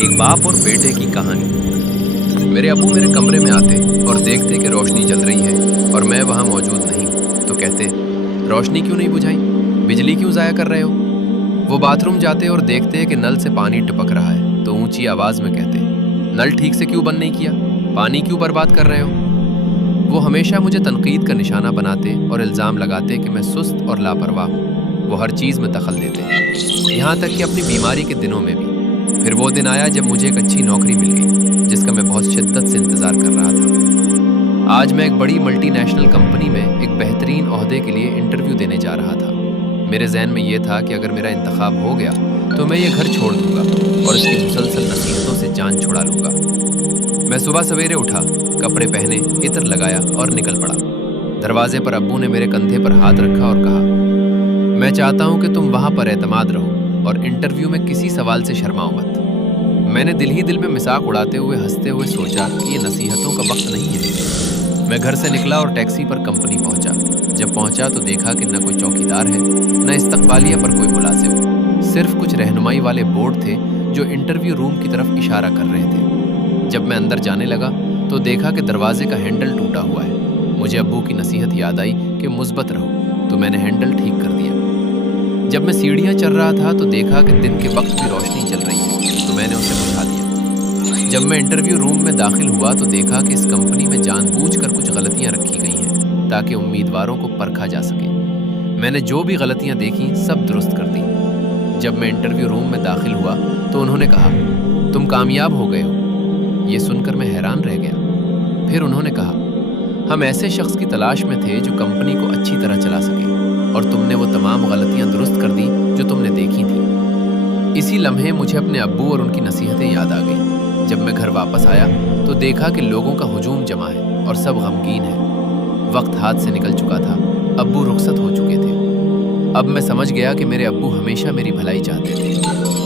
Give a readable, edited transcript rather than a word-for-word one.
एक बाप और बेटे की कहानी। मेरे अब्बू मेरे कमरे में आते और देखते कि रोशनी जल रही है और मैं वहां मौजूद नहीं हूं, तो कहते, रोशनी क्यों नहीं बुझाई, बिजली क्यों जाया कर रहे हो। वो बाथरूम जाते और देखते कि नल से पानी टपक रहा है, तो ऊंची आवाज में कहते, नल ठीक से क्यों बंद नहीं किया, पानी क्यों बर्बाद कर रहे हो। वो हमेशा मुझे तनकीद का निशाना बनाते और इल्ज़ाम लगाते कि मैं सुस्त और लापरवाह हूँ। वो हर चीज़ में दखल देते, यहाँ तक कि अपनी बीमारी के दिनों में भी। फिर वो दिन आया जब मुझे एक अच्छी नौकरी मिल गई, जिसका मैं बहुत शिद्दत से इंतज़ार कर रहा था। आज मैं एक बड़ी मल्टीनेशनल कंपनी में एक बेहतरीन ओहदे के लिए इंटरव्यू देने जा रहा था। मेरे जहन में ये था कि अगर मेरा इंतखाब हो गया तो मैं ये घर छोड़ दूंगा और इसकी मुसलसल नसीहतों से जान छुड़ा लूंगा। मैं सुबह सवेरे उठा, कपड़े पहने, इत्र लगाया और निकल पड़ा। दरवाजे पर अब्बू ने मेरे कंधे पर हाथ रखा और कहा, मैं चाहता हूं कि तुम वहां पर एतमाद रहो और इंटरव्यू में किसी सवाल से शर्माओ मत। मैंने दिल ही दिल में मजाक उड़ाते हुए हंसते हुए सोचा कि ये नसीहतों का वक्त नहीं है। मैं घर से निकला और टैक्सी पर कंपनी पहुंचा। जब पहुंचा तो देखा कि न कोई चौकीदार है, न इस्तकबालिया पर कोई मुलाजिम। सिर्फ कुछ रहनुमाई वाले बोर्ड थे जो इंटरव्यू रूम की तरफ इशारा कर रहे थे। जब मैं अंदर जाने लगा तो देखा कि दरवाजे का हैंडल टूटा हुआ है। मुझे अब्बू की नसीहत याद आई कि मुस्बत रहो, तो मैंने हैंडल ठीक कर दिया। जब मैं सीढ़ियां चढ़ रहा था तो देखा कि दिन के वक्त भी रोशनी चल रही है, तो मैंने उसे बुझा दिया। जब मैं इंटरव्यू रूम में दाखिल हुआ तो देखा कि इस कंपनी में जानबूझकर कुछ गलतियां रखी गई हैं ताकि उम्मीदवारों को परखा जा सके। मैंने जो भी गलतियां देखी सब दुरुस्त कर दी। जब मैं इंटरव्यू रूम में दाखिल हुआ तो उन्होंने कहा, तुम कामयाब हो गए हो। ये सुनकर मैं हैरान रह गया। फिर उन्होंने कहा, हम ऐसे शख्स की तलाश में थे जो कंपनी को अच्छी तरह चला सके, और तुमने वो तमाम गलतियां दुरुस्त कर दी जो तुमने देखी थी। इसी लम्हे मुझे अपने अब्बू और उनकी नसीहतें याद आ गई। जब मैं घर वापस आया तो देखा कि लोगों का हुजूम जमा है और सब गमगीन है। वक्त हाथ से निकल चुका था, अब्बू रुखसत हो चुके थे। अब मैं समझ गया कि मेरे अब्बू हमेशा मेरी भलाई चाहते थे।